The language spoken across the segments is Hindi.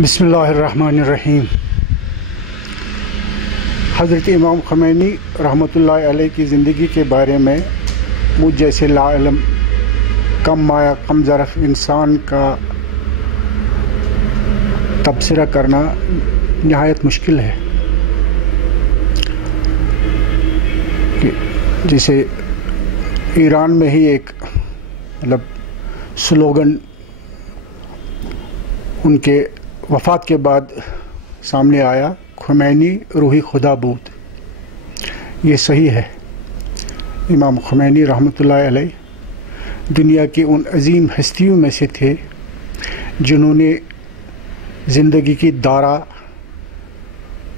बिस्मिल्लाहिर्रहमानिर्रहीम। हज़रत इमाम ख़ुमैनी रहमतुल्लाह अलैह की ज़िंदगी के बारे में मुझ जैसे लाइल्म कम माया कम ज़रफ़ इंसान का तबसरा करना नहायत मुश्किल है। जैसे ईरान में ही एक स्लोगन उनके वफ़ात के बाद सामने आया, ख़ुमैनी रूही खुदा बूद। ये सही है। इमाम ख़ुमैनी रहमतुल्लाह अलैह दुनिया की उन अजीम हस्तियों में से थे जिन्होंने ज़िंदगी की दारा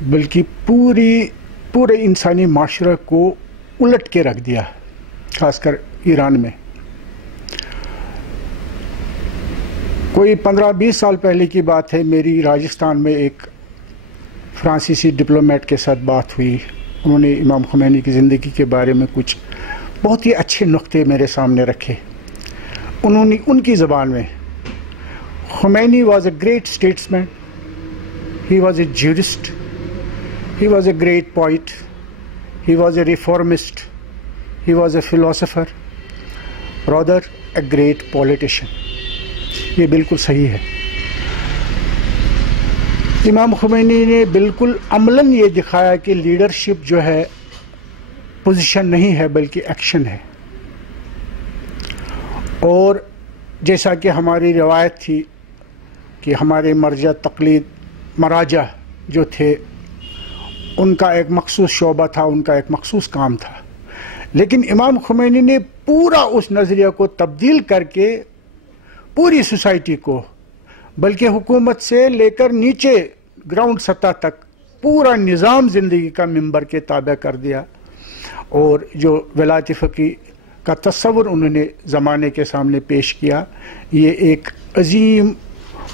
बल्कि पूरे इंसानी माशरे को उलट के रख दिया, खासकर ईरान में। कोई 15-20 साल पहले की बात है, मेरी राजस्थान में एक फ्रांसीसी डिप्लोमेट के साथ बात हुई। उन्होंने इमाम ख़ुमैनी की ज़िंदगी के बारे में कुछ बहुत ही अच्छे नुक्ते मेरे सामने रखे। उन्होंने उनकी ज़बान में, Khomeini was a great statesman, he was a jurist, he was a great poet, he was a reformist, he was a philosopher, rather a great politician. ये बिल्कुल सही है। इमाम ख़ुमैनी ने बिल्कुल अमलन ये दिखाया कि लीडरशिप जो है पोजीशन नहीं है बल्कि एक्शन है। और जैसा कि हमारी रवायत थी कि हमारे मरजा तक़लीद मराजा जो थे उनका एक मखसूस शोबा था, उनका एक मखसूस काम था। लेकिन इमाम ख़ुमैनी ने पूरा उस नज़रिया को तब्दील करके पूरी सोसाइटी को, बल्कि हुकूमत से लेकर नीचे ग्राउंड सतह तक पूरा निज़ाम ज़िंदगी का मिंबर के ताबे कर दिया। और जो वलायत फ़क़ी का तस्वुर उन्होंने ज़माने के सामने पेश किया, ये एक अजीम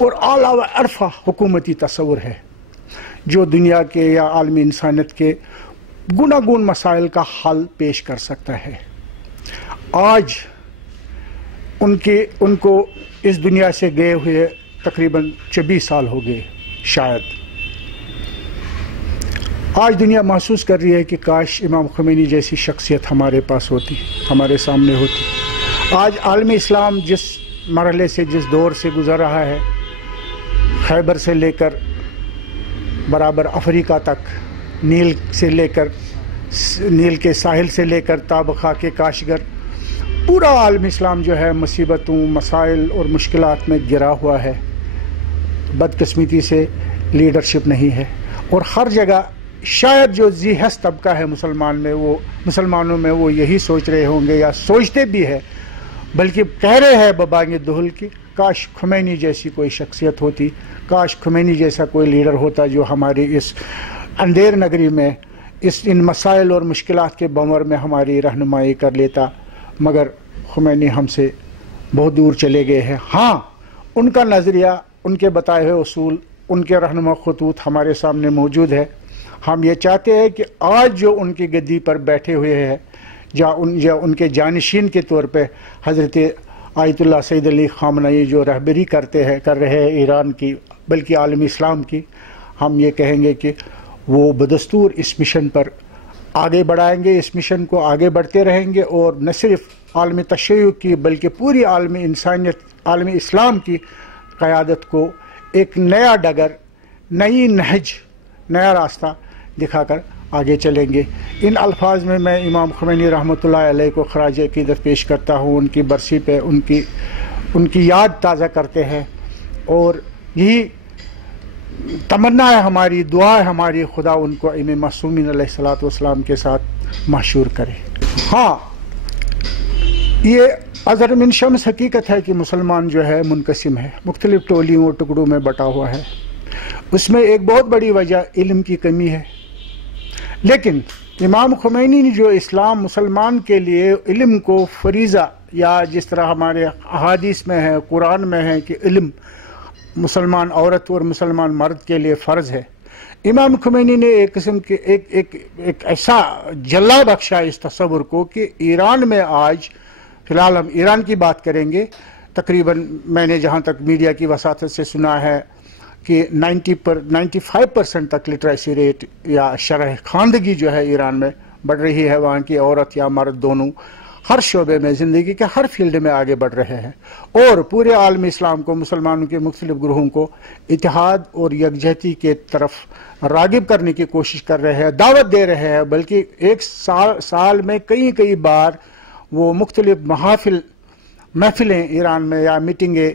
और आला व अरफा हुकूमती तस्वुर है जो दुनिया के या आलमी इंसानियत के गुनागून मसाइल का हल पेश कर सकता है। आज उनको इस दुनिया से गए हुए तकरीबन 24 साल हो गए शायद। आज दुनिया महसूस कर रही है कि काश इमाम ख़ुमैनी जैसी शख्सियत हमारे पास होती, हमारे सामने होती। आज आलमी इस्लाम जिस मरहले से, जिस दौर से गुजर रहा है, खैबर से लेकर बराबर अफ्रीका तक, नील के साहिल से लेकर ताबखा के काशगर, पूरा आलम इस्लाम जो है मुसीबतों, मसाइल और मुश्किलात में गिरा हुआ है। बदकिस्मती से लीडरशिप नहीं है। और हर जगह शायद जो ज़ीहस तबका है मुसलमानों में वो यही सोच रहे होंगे या सोचते भी है, बल्कि कह रहे हैं बबांगे दुहल की काश ख़ुमैनी जैसी कोई शख्सियत होती, काश ख़ुमैनी जैसा कोई लीडर होता जो हमारी इस अंधेर नगरी में, इन मसाइल और मुश्किलात के बंवर में हमारी रहनुमाई कर लेता। मगर ख़ुमैनी हमसे बहुत दूर चले गए हैं। हाँ, उनका नज़रिया, उनके बताए हुए उसूल, उनके रहनुमा खतूत हमारे सामने मौजूद है। हम ये चाहते हैं कि आज जो उनकी गद्दी पर बैठे हुए हैं, या उनके जानशीन के तौर पे हज़रत आयतुल्लाह सैयद अली ख़ामनई जो रहबरी कर रहे हैं ईरान की बल्कि आलमी इस्लाम की, हम ये कहेंगे कि वो बदस्तूर इस मिशन पर आगे बढ़ाएंगे, इस मिशन को आगे बढ़ते रहेंगे और न सिर्फ आलमी तशय्युअ की बल्कि पूरी आलमी इंसानियत, आलमी इस्लाम की क़यादत को एक नया डगर, नई नहज, नया रास्ता दिखाकर आगे चलेंगे। इन अल्फाज में मैं इमाम ख़ुमैनी रहमतुल्लाह अलैह को ख़राज अक़ीदत पेश करता हूँ। उनकी बरसी पे उनकी याद ताज़ा करते हैं और यही तमन्ना है हमारी, दुआ है हमारी, खुदा उनको इमाम मासूमीन अलैहिस्सलातु वस्सलाम के साथ महशूर करे। हाँ, ये अज़र मिन शम्स हकीकत है कि मुसलमान जो है मुनक़सिम है, मुख्तलिफ टोलियों और टुकड़ों में बटा हुआ है। उसमें एक बहुत बड़ी वजह इल्म की कमी है। लेकिन इमाम ख़ुमैनी ने जो इस्लाम मुसलमान के लिए इल्म को फरीज़ा, या जिस तरह हमारे अहादीस में है, कुरान में है कि इल्म मुसलमान औरत और मुसलमान मर्द के लिए फ़र्ज़ है, इमाम ख़ुमैनी ने एक किस्म के एक ऐसा जला बख्शा इस तस्वुर को कि ईरान में आज, फ़िलहाल हम ईरान की बात करेंगे, तकरीबन मैंने जहाँ तक मीडिया की वसातत से सुना है कि 95% तक लिटरेसी रेट या शरह खानदगी जो है ईरान में बढ़ रही है। वहाँ की औरत या मर्द दोनों हर शोबे में, ज़िंदगी के हर फील्ड में आगे बढ़ रहे हैं और पूरे आलम इस्लाम को, मुसलमानों के मुख्तलिफ ग्रोहों को इत्तेहाद और यकजहती के तरफ रागिब करने की कोशिश कर रहे हैं, दावत दे रहे हैं। बल्कि एक साल में कई बार वो मुख्तलिफ महफिलें ईरान में या मीटिंगें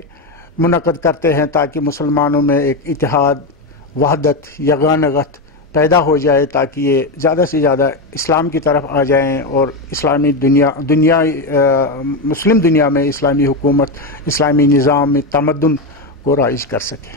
मुनक़द करते हैं ताकि मुसलमानों में एक इत्तेहाद, वहदत, यगानगत पैदा हो जाए, ताकि ये ज़्यादा से ज़्यादा इस्लाम की तरफ आ जाएं और इस्लामी मुस्लिम दुनिया में इस्लामी हुकूमत, इस्लामी निज़ाम में तमद्दुन को राइज कर सकें।